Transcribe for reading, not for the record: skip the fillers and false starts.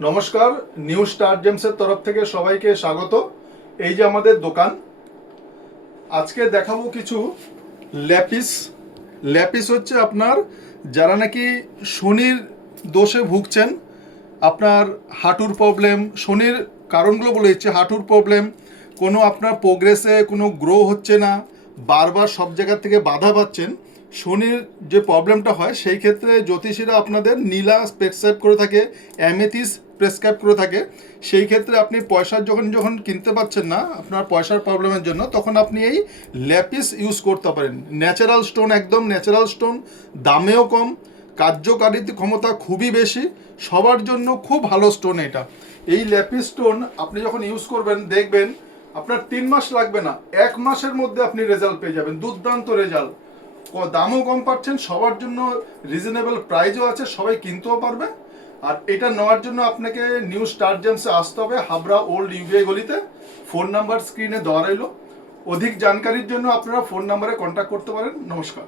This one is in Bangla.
নমস্কার, নিউ স্টার জেমসের তরফ থেকে সবাইকে স্বাগত। এই যে আমাদের দোকান, আজকে দেখাবো কিছু ল্যাপিস। ল্যাপিস হচ্ছে আপনার যারা নাকি শনির দোষে ভুগছেন, আপনার হাঁটুর প্রবলেম, শনির কারণগুলো বলে দিচ্ছে। হাঁটুর প্রবলেম, কোনো আপনার প্রোগ্রেসে কোনো গ্রো হচ্ছে না, বারবার সব জায়গা থেকে বাধা পাচ্ছেন, শনির যে প্রবলেমটা হয় সেই ক্ষেত্রে জ্যোতিষীরা আপনাদের নীলা প্রেসক্রাইব করে থাকে, অ্যামেথিস প্রেসক্রাইব করে থাকে। সেই ক্ষেত্রে আপনি পয়সার যখন যখন কিনতে পারছেন না আপনার পয়সার প্রবলেমের জন্য, তখন আপনি এই ল্যাপিস ইউজ করতে পারেন। ন্যাচারাল স্টোন, একদম ন্যাচারাল স্টোন, দামেও কম, কার্যকারিতা ক্ষমতা খুবই বেশি, সবার জন্য খুব ভালো স্টোন এটা। এই ল্যাপিস স্টোন আপনি যখন ইউজ করবেন দেখবেন আপনার 3 মাস লাগবে না, 1 মাসের মধ্যে আপনি রেজাল্ট পেয়ে যাবেন, দুর্দান্ত রেজাল্ট। দামও কম পাচ্ছেন, সবার জন্য রিজনেবল প্রাইসও আছে, সবাই কিনতেও পারবে। আর এটা নেওয়ার জন্য আপনাকে নিউ স্টার জেমসে আসতে হবে, হাবড়া ওল্ড ইউবিআই গলিতে। ফোন নাম্বার স্ক্রিনে দেওয়া রইল। অধিক জানকারির জন্য আপনারা ফোন নাম্বারে কন্ট্যাক্ট করতে পারেন। নমস্কার।